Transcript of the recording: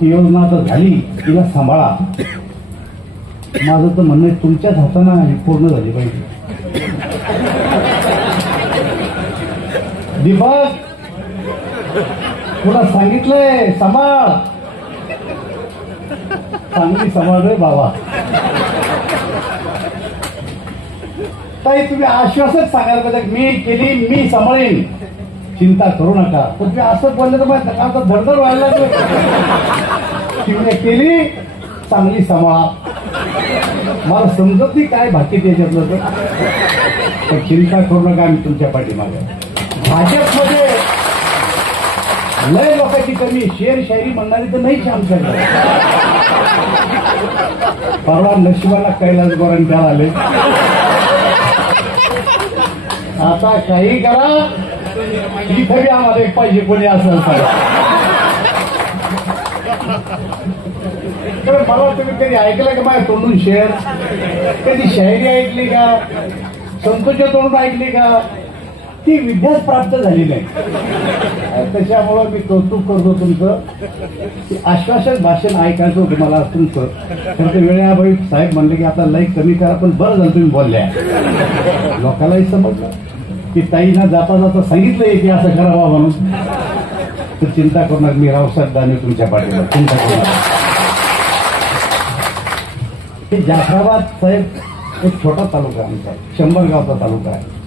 ती योजना तर झाली, तिला सांभाळा. माझं तर म्हणणं आहे तुमच्याच हातानं ही पूर्ण झाली पाहिजे. दीपक, तुला सांगितलंय सांभाळ, चांगली सांभाळ रे बाबा. ताई तुम्ही आश्वासक सांगायला पाहिजे, मी केली, मी सांभाळेन, चिंता करू नका. पण तुम्ही असं बोलले तर माझ्या आता धडधड व्हायला तुम्ही केली, चांगली सांभाळा. मला समजत नाही काय बाकी त्याच्यातलं, तर चिंता करू नका, आम्ही तुमच्या पाठीमागे. भाजपमध्ये लय लोकांची कमी, शेर शायरी म्हणणारी तर नाहीच आमच्याकडे. परवा नशिबाला कैलास गोरंट्याला आले. आता काही करा, इथे बी आम्हाला पाहिजे कोणी असं तर मला तुम्ही कधी ऐकलं का माझ्या तोंडून शेर? कधी शायरी ऐकली का? संतोषच्या तोंडून ऐकली का? ती विद्याच प्राप्त झाली नाही. त्याच्यामुळं मी कौतुक करतो तुमचं. आश्वासक भाषण ऐकायचं होतं मला तुमचं. तर ते वेळाबाई साहेब म्हणले की आता लाईक कमी करा, पण बरं झालं तुम्ही बोलल्या. लोकांनाही समजलं की ताईना जाता जाता सांगितलंय की असं करावं म्हणून. तर चिंता करू नका, मी रावसाहेब दानवे तुमच्या पाठीला, चिंता करू नका. जाफराबाद साहेब एक छोटा तालुका आमचा, 100 गावचा तालुका आहे.